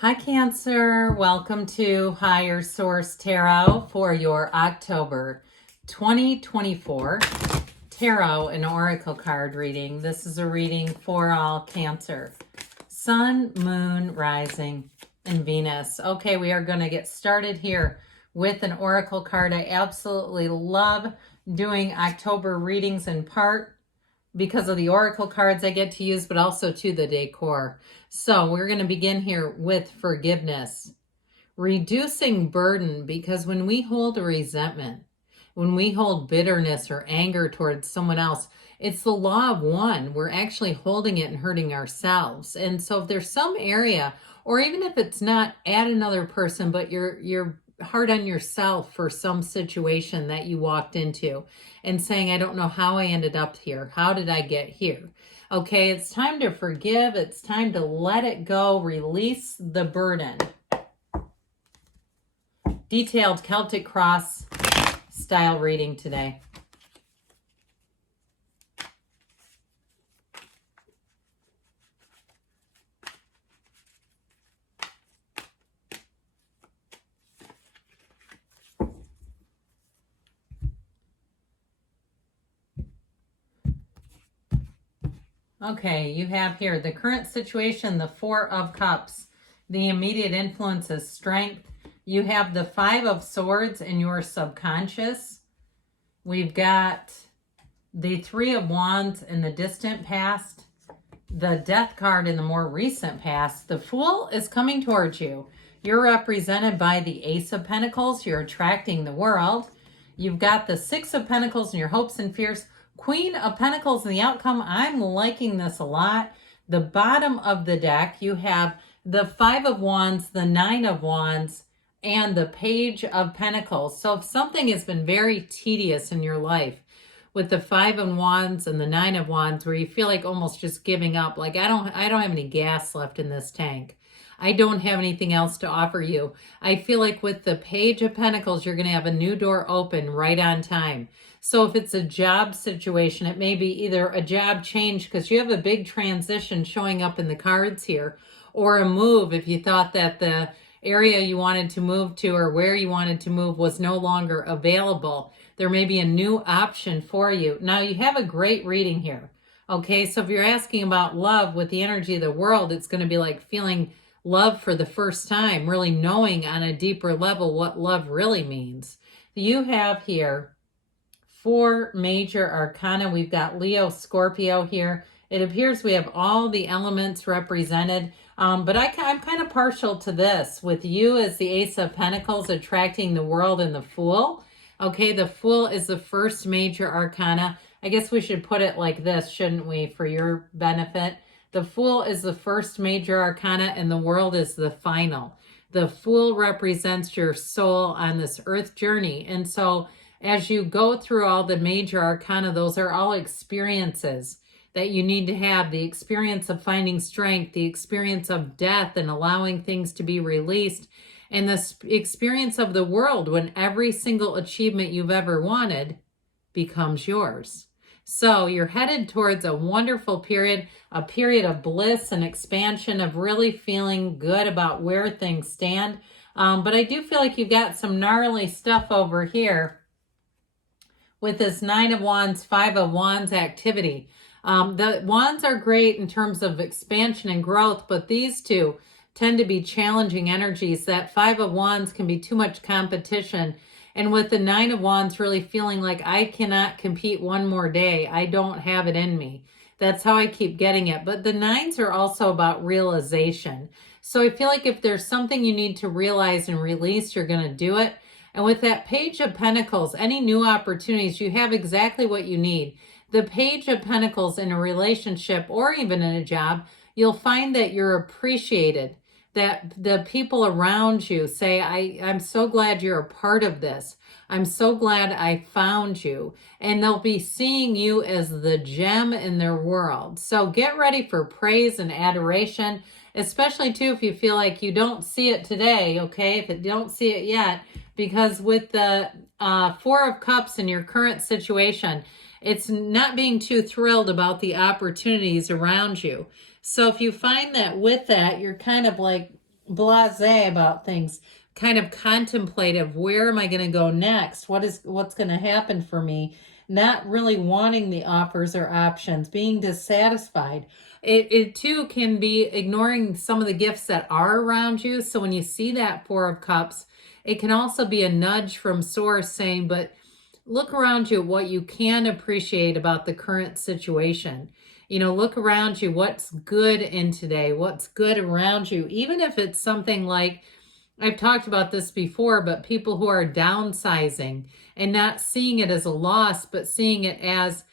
Hi, Cancer. Welcome to Higher Source Tarot for your October 2024 Tarot and Oracle card reading. This is a reading for all Cancer. Sun, Moon, Rising, and Venus. Okay, we are going to get started here with an Oracle card. I absolutely love doing October readings in part because of the Oracle cards I get to use, but also to the decor. So we're going to begin here with forgiveness. Reducing burden, because when we hold a resentment, when we hold bitterness or anger towards someone else, it's the law of one. We're actually holding it and hurting ourselves. And so if there's some area, or even if it's not at another person, but you're hard on yourself for some situation that you walked into and saying, I don't know how I ended up here. How did I get here? Okay, it's time to forgive. It's time to let it go. Release the burden. Detailed Celtic Cross style reading today. Okay, you have here the current situation, the Four of Cups. The immediate influence is strength. You have the Five of Swords in your subconscious. We've got the Three of Wands in the distant past. The Death card in the more recent past. The Fool is coming towards you. You're represented by the Ace of Pentacles. You're attracting the world. You've got the Six of Pentacles in your hopes and fears. Queen of Pentacles in the outcome. I'm liking this a lot. The bottom of the deck, you have the Five of Wands, the Nine of Wands, and the Page of Pentacles. So if something has been very tedious in your life, with the Five of Wands and the Nine of Wands, where you feel like almost just giving up, like I don't have any gas left in this tank. I don't have anything else to offer you. I feel like with the Page of Pentacles, you're going to have a new door open right on time. So if it's a job situation, it may be either a job change because you have a big transition showing up in the cards here, or a move if you thought that the area you wanted to move to or where you wanted to move was no longer available. There may be a new option for you. Now you have a great reading here. Okay, so if you're asking about love with the energy of the world, it's going to be like feeling love for the first time, really knowing on a deeper level what love really means. You have here four major arcana. We've got Leo, Scorpio here. It appears we have all the elements represented, but I'm kind of partial to this with you as the Ace of Pentacles attracting the world and the Fool. Okay, the Fool is the first major arcana. I guess we should put it like this, shouldn't we, for your benefit? The Fool is the first major arcana and the world is the final. The Fool represents your soul on this earth journey. And so as you go through all the major arcana, those are all experiences that you need to have. The experience of finding strength, the experience of death and allowing things to be released, and the experience of the world when every single achievement you've ever wanted becomes yours. So you're headed towards a wonderful period, a period of bliss and expansion, of really feeling good about where things stand. But I do feel like you've got some gnarly stuff over here with this Nine of Wands, Five of Wands activity. The wands are great in terms of expansion and growth, but these two tend to be challenging energies. That Five of Wands can be too much competition. And with the Nine of Wands really feeling like I cannot compete one more day. I don't have it in me. That's how I keep getting it. But the nines are also about realization. So I feel like if there's something you need to realize and release, you're going to do it. And with that Page of Pentacles, any new opportunities, you have exactly what you need. The Page of Pentacles in a relationship or even in a job, you'll find that you're appreciated, that the people around you say, I'm so glad you're a part of this. I'm so glad I found you. And they'll be seeing you as the gem in their world. So get ready for praise and adoration, especially too if you feel like you don't see it today, okay? If you don't see it yet, because with the Four of Cups in your current situation, it's not being too thrilled about the opportunities around you. So if you find that with that, you're kind of like blasé about things, kind of contemplative. Where am I going to go next? What's going to happen for me? Not really wanting the offers or options, being dissatisfied. It too can be ignoring some of the gifts that are around you. So when you see that Four of Cups, it can also be a nudge from Source saying, but look around you at what you can appreciate about the current situation. Look around you, what's good in today, what's good around you, even if it's something like, I've talked about this before, but people who are downsizing and not seeing it as a loss, but seeing it as,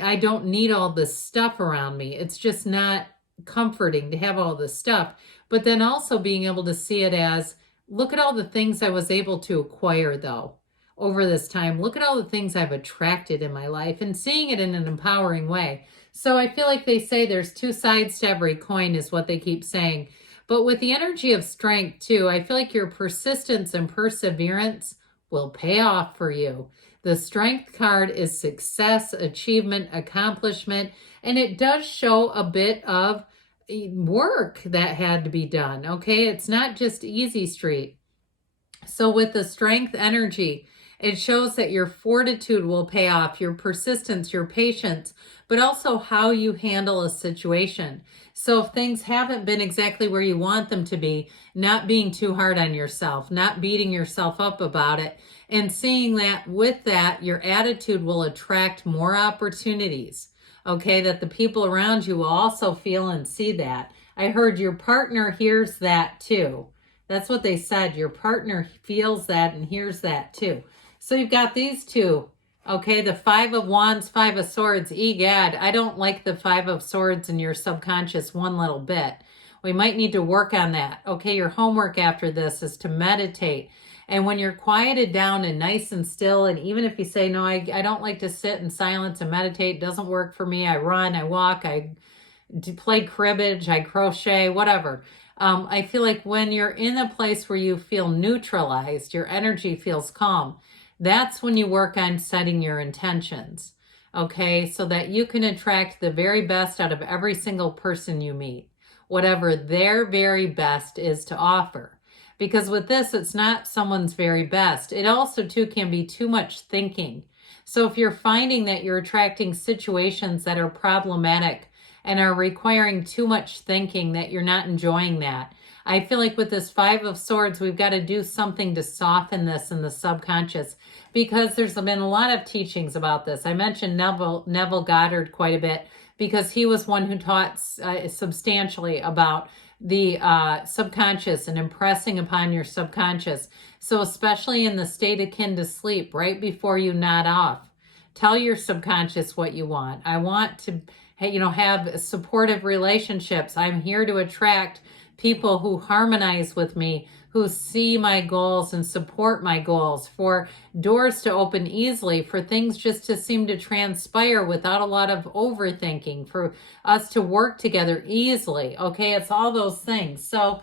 I don't need all this stuff around me. It's just not comforting to have all this stuff. But then also being able to see it as, look at all the things I was able to acquire though over this time. Look at all the things I've attracted in my life and seeing it in an empowering way. So I feel like they say there's two sides to every coin is what they keep saying. But with the energy of strength too, I feel like your persistence and perseverance will pay off for you. The strength card is success, achievement, accomplishment, and it does show a bit of work that had to be done. Okay, it's not just easy street. So with the strength energy, it shows that your fortitude will pay off, your persistence, your patience, but also how you handle a situation. So if things haven't been exactly where you want them to be, not being too hard on yourself, not beating yourself up about it, and seeing that with that, your attitude will attract more opportunities. Okay, that the people around you will also feel and see that. I heard your partner hears that too. That's what they said. Your partner feels that and hears that too. So you've got these two. Okay, the Five of Wands, Five of Swords. Egad, I don't like the Five of Swords in your subconscious one little bit. We might need to work on that. Okay, your homework after this is to meditate. And when you're quieted down and nice and still, and even if you say, no, I don't like to sit in silence and meditate, it doesn't work for me. I run, I walk, I play cribbage, I crochet, whatever. I feel like when you're in a place where you feel neutralized, your energy feels calm, that's when you work on setting your intentions, okay? So that you can attract the very best out of every single person you meet, whatever their very best is to offer. Because with this, it's not someone's very best. It also, too, can be too much thinking. So if you're finding that you're attracting situations that are problematic and are requiring too much thinking, that you're not enjoying that, I feel like with this Five of Swords, we've got to do something to soften this in the subconscious, because there's been a lot of teachings about this. I mentioned Neville Goddard quite a bit because he was one who taught substantially about the subconscious and impressing upon your subconscious. So especially in the state akin to sleep, right before you nod off, tell your subconscious what you want. I want to have supportive relationships. I'm here to attract people who harmonize with me, who see my goals and support my goals, for doors to open easily, for things just to seem to transpire without a lot of overthinking, for us to work together easily. Okay, it's all those things. So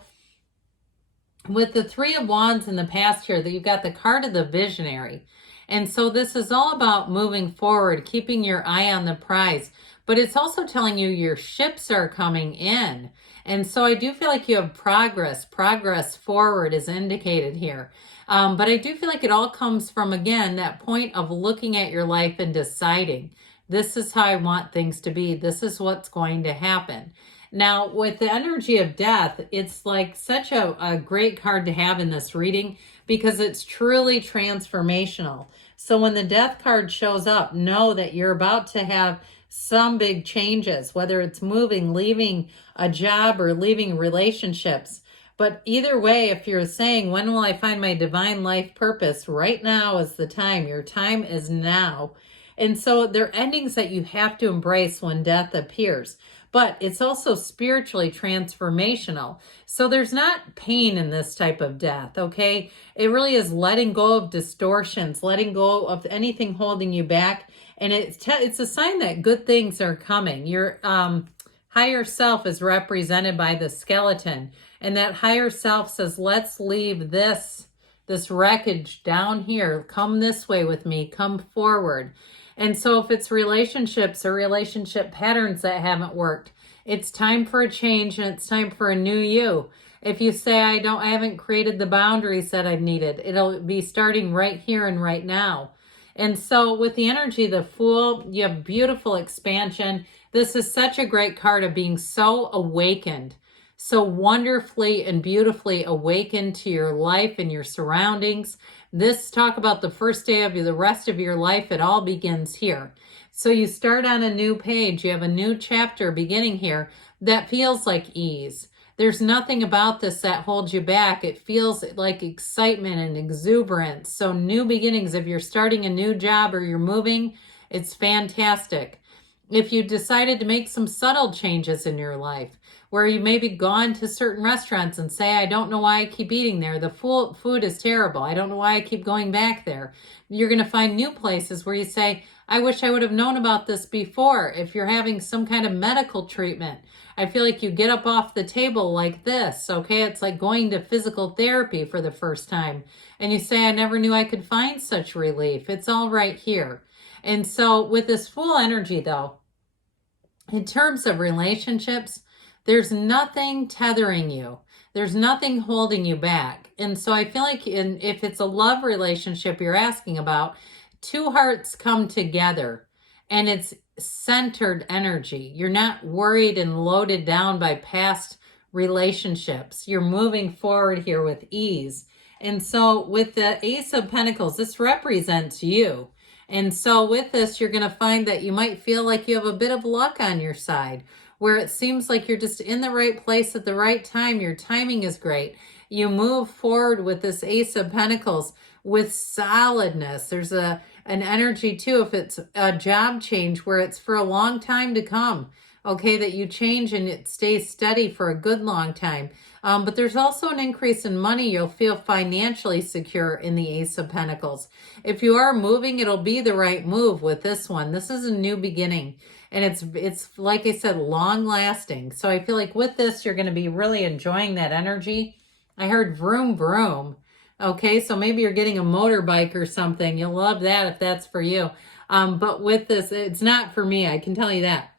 with the Three of Wands in the past here, that you've got the card of the visionary. And so this is all about moving forward, keeping your eye on the prize. But it's also telling you your ships are coming in. And so I do feel like you have progress. Progress forward is indicated here. But I do feel like it all comes from, again, that point of looking at your life and deciding, this is how I want things to be. This is what's going to happen. Now, with the energy of death, it's like such a great card to have in this reading because it's truly transformational. So when the death card shows up, know that you're about to have some big changes, whether it's moving, leaving a job, or leaving relationships. But either way, if you're saying, when will I find my divine life purpose? Right now is the time. Your time is now. And so they're endings that you have to embrace when death appears. But it's also spiritually transformational. So there's not pain in this type of death, okay? It really is letting go of distortions, letting go of anything holding you back. And it's a sign that good things are coming. Your higher self is represented by the skeleton. And that higher self says, let's leave this wreckage down here. Come this way with me. Come forward. And so if it's relationships or relationship patterns that haven't worked, it's time for a change and it's time for a new you. If you say, I haven't created the boundaries that I've needed, it'll be starting right here and right now. And so with the energy, the Fool, you have beautiful expansion. This is such a great card of being so awakened, so wonderfully and beautifully awakened to your life and your surroundings. This talk about the first day of the rest of your life. It all begins here. So you start on a new page. You have a new chapter beginning here that feels like ease. There's nothing about this that holds you back. It feels like excitement and exuberance. So new beginnings, if you're starting a new job or you're moving, it's fantastic. If you decided to make some subtle changes in your life, where you maybe gone to certain restaurants and say, I don't know why I keep eating there. The food is terrible. I don't know why I keep going back there. You're going to find new places where you say, I wish I would have known about this before. If you're having some kind of medical treatment, I feel like you get up off the table like this, okay? It's like going to physical therapy for the first time. And you say, I never knew I could find such relief. It's all right here. And so with this Fool energy, though, in terms of relationships, there's nothing tethering you. There's nothing holding you back. And so I feel like if it's a love relationship you're asking about, two hearts come together and it's centered energy. You're not worried and loaded down by past relationships. You're moving forward here with ease. And so with the Ace of Pentacles, this represents you. And so with this, you're going to find that you might feel like you have a bit of luck on your side, where it seems like you're just in the right place at the right time. Your timing is great. You move forward with this Ace of Pentacles with solidness. There's an energy too, if it's a job change where it's for a long time to come, okay, that you change and it stays steady for a good long time. But there's also an increase in money. You'll feel financially secure in the Ace of Pentacles. If you are moving, it'll be the right move with this one. This is a new beginning. And it's like I said, long lasting. So I feel like with this, you're going to be really enjoying that energy. I heard vroom, vroom. Okay, so maybe you're getting a motorbike or something. You'll love that if that's for you. But with this, it's not for me. I can tell you that.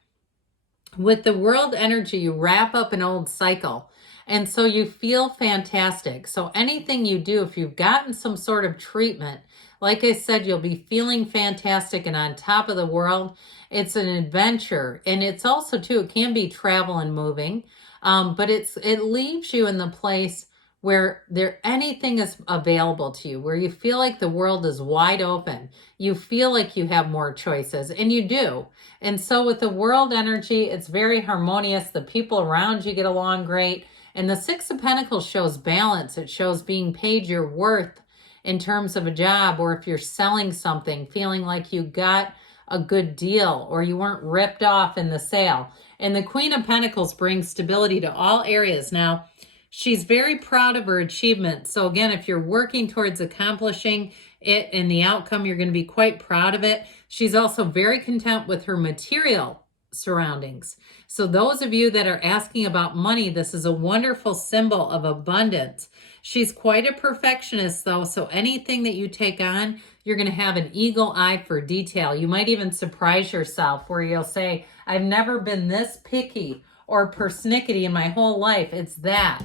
With the World energy, you wrap up an old cycle. And so you feel fantastic. So anything you do, if you've gotten some sort of treatment, like I said, you'll be feeling fantastic and on top of the world. It's an adventure. And it's also, too, it can be travel and moving. But it leaves you in the place where anything is available to you, where you feel like the world is wide open. You feel like you have more choices, and you do. And so with the World energy, it's very harmonious. The people around you get along great. And the Six of Pentacles shows balance. It shows being paid your worth in terms of a job, or if you're selling something, feeling like you got a good deal or you weren't ripped off in the sale. And the Queen of Pentacles brings stability to all areas. Now, she's very proud of her achievements. So again, if you're working towards accomplishing it and the outcome, you're going to be quite proud of it. She's also very content with her material surroundings. So those of you that are asking about money, this is a wonderful symbol of abundance. She's quite a perfectionist though, so anything that you take on, you're going to have an eagle eye for detail. You might even surprise yourself where you'll say, I've never been this picky or persnickety in my whole life. It's that.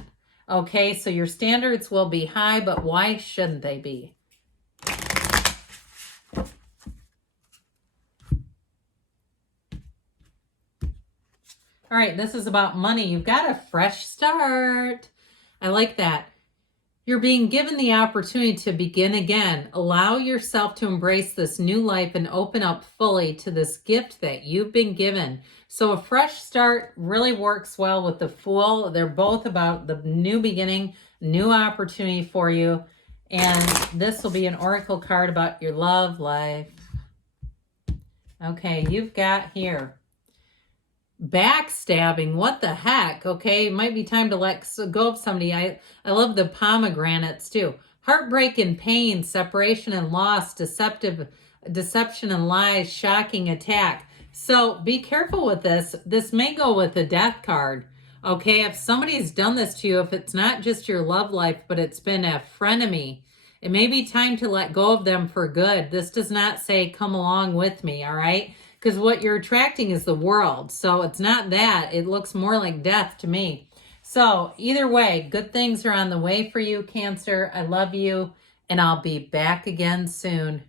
Okay, so your standards will be high, but why shouldn't they be? All right, this is about money. You've got a fresh start. I like that. You're being given the opportunity to begin again. Allow yourself to embrace this new life and open up fully to this gift that you've been given. So a fresh start really works well with the Fool. They're both about the new beginning, new opportunity for you. And this will be an oracle card about your love life. Okay, you've got here backstabbing. What the heck? Okay, it might be time to let go of somebody. I love the pomegranates too. Heartbreak and pain, separation and loss, deception and lies, shocking attack. So be careful with this. This may go with the death card. Okay, if somebody's done this to you, if it's not just your love life, but it's been a frenemy, it may be time to let go of them for good. This does not say, come along with me, all right? Because what you're attracting is the world. So it's not that. It looks more like death to me. So either way, good things are on the way for you, Cancer. I love you, and I'll be back again soon.